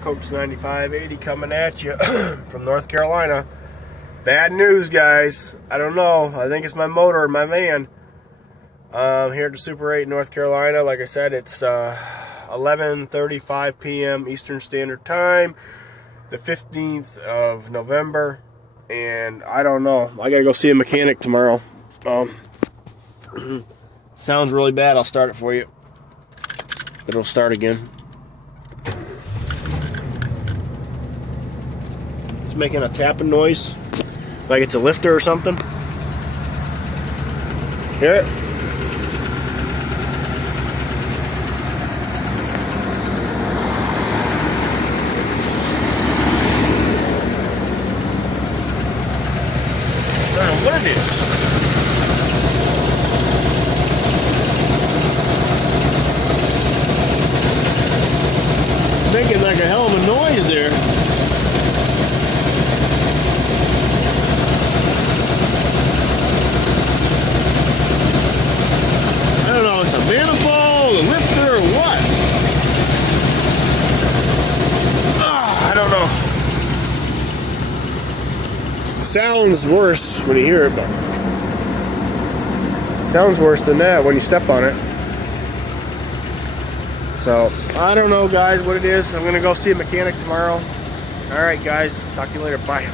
Coach 9580 coming at you from North Carolina. Bad news, guys. I don't know. I think it's my motor in my van. Here at the Super 8 North Carolina. Like I said, it's 11:35 p.m. Eastern Standard Time, the 15th of November. And I don't know. I gotta go see a mechanic tomorrow. Sounds really bad. I'll start it for you. It'll start again. It's making a tapping noise, like it's a lifter or something. Hear it? I don't know what it is. Making like a hell of a noise there. I don't know, it's a manifold, a lifter, or what? I don't know. It sounds worse when you hear it, but it sounds worse than that when you step on it. So, I don't know, guys, what it is. I'm going to go see a mechanic tomorrow. Alright, guys. Talk to you later. Bye.